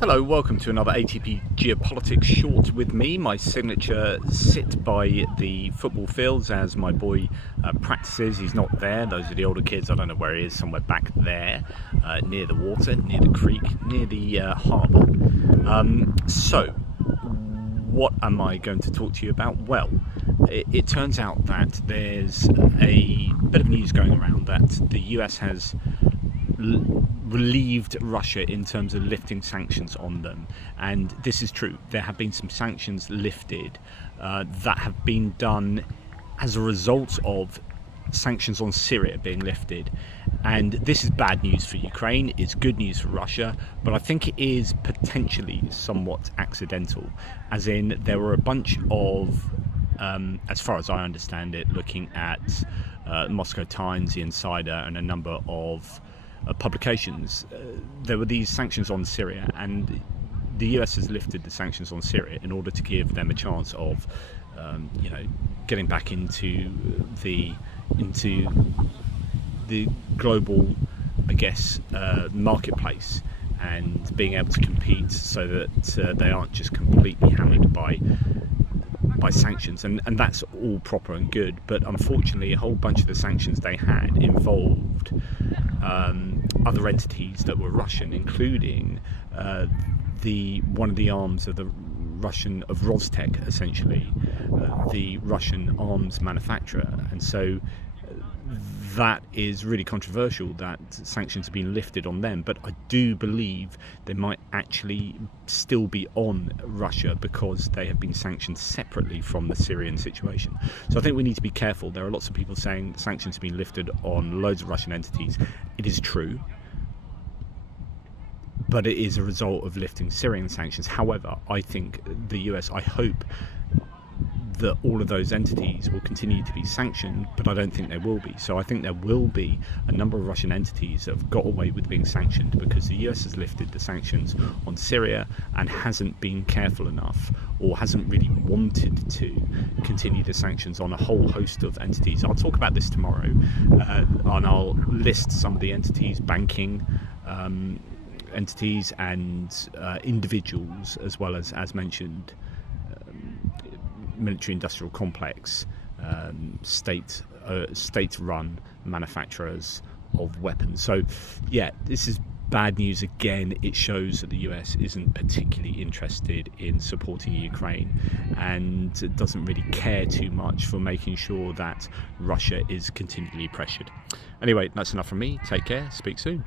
Hello, welcome to another ATP Geopolitics short with me. My signature sit by the football fields as my boy practices. He's not there, those are the older kids. I don't know where he is, somewhere back there, near the water, near the creek, near the harbour. So, what am I going to talk to you about? Well, it turns out that there's a bit of news going around that the US has relieved Russia in terms of lifting sanctions on them, and this is true. There have been some sanctions lifted that have been done as a result of sanctions on Syria being lifted, and this is bad news for Ukraine. It's good news for Russia, but I think it is potentially somewhat accidental, as in there were a bunch of as far as I understand it, looking at Moscow Times, The Insider, and a number of publications, there were these sanctions on Syria, and the US has lifted the sanctions on Syria in order to give them a chance of getting back into the global, I guess, marketplace, and being able to compete so that they aren't just completely hammered by sanctions, and that's all proper and good. But unfortunately, a whole bunch of the sanctions they had involved other entities that were Russian, including one of the arms of the Russian of Rostec, essentially, the Russian arms manufacturer. And so that is really controversial that sanctions have been lifted on them, but I do believe they might actually still be on Russia because they have been sanctioned separately from the Syrian situation. So I think we need to be careful. There are lots of people saying sanctions have been lifted on loads of Russian entities. It is true, but it is a result of lifting Syrian sanctions. However, I think the US, I hope that all of those entities will continue to be sanctioned, but I don't think they will be. So I think there will be a number of Russian entities that have got away with being sanctioned because the US has lifted the sanctions on Syria and hasn't been careful enough, or hasn't really wanted to continue the sanctions on a whole host of entities. I'll talk about this tomorrow, and I'll list some of the entities, banking entities and individuals, as well as mentioned, military-industrial complex, state-run manufacturers of weapons. So, yeah, this is bad news again. It shows that the US isn't particularly interested in supporting Ukraine and doesn't really care too much for making sure that Russia is continually pressured. Anyway, that's enough from me. Take care. Speak soon.